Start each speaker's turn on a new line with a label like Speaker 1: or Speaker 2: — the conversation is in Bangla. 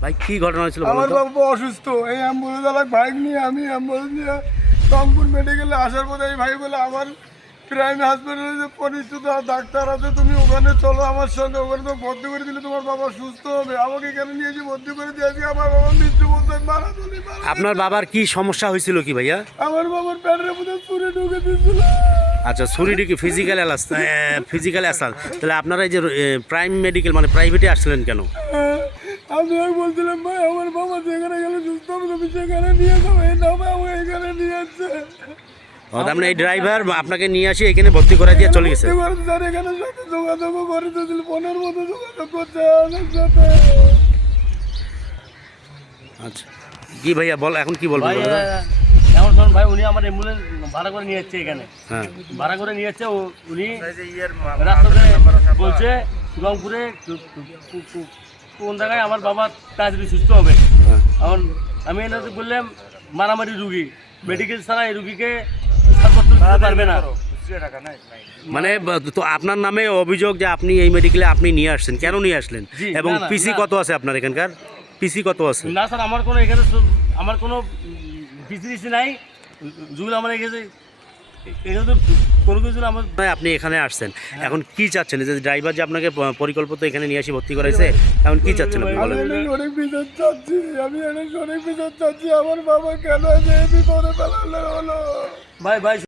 Speaker 1: ভাই কি ঘটনা হয়েছিল
Speaker 2: আমার? বাবা অসুস্থ এই অ্যাম্বুলেন্স চালাক বাইক নিয়ে আমি অ্যাম্বুলেন্স নিয়ে রংপুর মেডিকেলে আসার পরে এই ভাই বলে আমার প্রাইম হাসপাতালে যে পরিচিত ডাক্তার আছে তুমি ওখানে চলো আমার সঙ্গে ওখানে তো ভর্তি করে দিলে তোমার বাবা সুস্থ হবে। আমাকে এখানে নিয়ে এসে ভর্তি করে দিয়েছি? আমার বাবা মৃত্যু বলতে মারা
Speaker 1: আপনার বাবার কি সমস্যা হয়েছিল কি ভাইয়া?
Speaker 2: আমার বাবার প্যান্টের মধ্যে চুরে ঢুকে দিয়েছিল।
Speaker 1: আচ্ছা শরীরে কি ফিজিক্যাল ফিজিক্যাল অ্যাসাল তাহলে আপনারা এই যে প্রাইম মেডিকেল মানে প্রাইভেটে আসছিলেন কেন?
Speaker 2: হ্যাঁ, আমি আর বলছিলাম ভাই আমার বাবা যেখানে গেলে সুস্থ হবে তুমি সেখানে নিয়ে যাও এই নামে আমার এখানে নিয়ে আসছে
Speaker 1: ও, তার মানে এই ড্রাইভার আপনাকে নিয়ে আসি এখানে ভর্তি করে দিয়ে চলে গেছে?
Speaker 2: স্যার এখানে সাথে যোগাযোগ করে দিয়েছিল ফোনের মতো যোগাযোগ করছে আমার সাথে।
Speaker 1: আচ্ছা। কি ভাইয়া বল এখন কি বলব
Speaker 3: ভাই এমন শোন ভাই উনি আমার অ্যাম্বুলেন্স ভাড়া করে নিয়ে যাচ্ছে এখানে।
Speaker 1: হ্যাঁ।
Speaker 3: ভাড়া করে নিয়ে যাচ্ছে ও- উনি রাস্তাতে বলছে রংপুরে কোন জায়গায় আমার বাবা তাড়াতাড়ি সুস্থ হবে?
Speaker 1: হ্যাঁ।
Speaker 3: এখন আমি এনাকে বললাম মারামারি রুগী। মেডিকেল ছাড়া এই রুগীকে পারবে না।
Speaker 1: মানে তো আপনার নামে অভিযোগ যে আপনি এই মেডিকেলে আপনি নিয়ে আসছেন কেন নিয়ে আসলেন? এবং পিসি কত আছে আপনার এখানকার? পিসি কত আছে?
Speaker 3: না স্যার আমার কোনো এখানে আমার কোনো বিসি নাই। যেগুলো আমার এখানে কোনো কিছু আমার
Speaker 1: আপনি এখানে আসছেন। এখন কি চাচ্ছেন? যে ড্রাইভার যে আপনাকে পরিকল্পিত এখানে নিয়ে আসি ভর্তি করাইছে এখন কি চাচ্ছেন আপনি
Speaker 2: আমি
Speaker 1: বলেন
Speaker 2: অনেক বিপদ চাচ্ছি আমি অনেক অনেক বিচার চাচ্ছি। আমার বাবা কেন যে বিপদে ফেলালে? হলো
Speaker 3: ভাই ভাই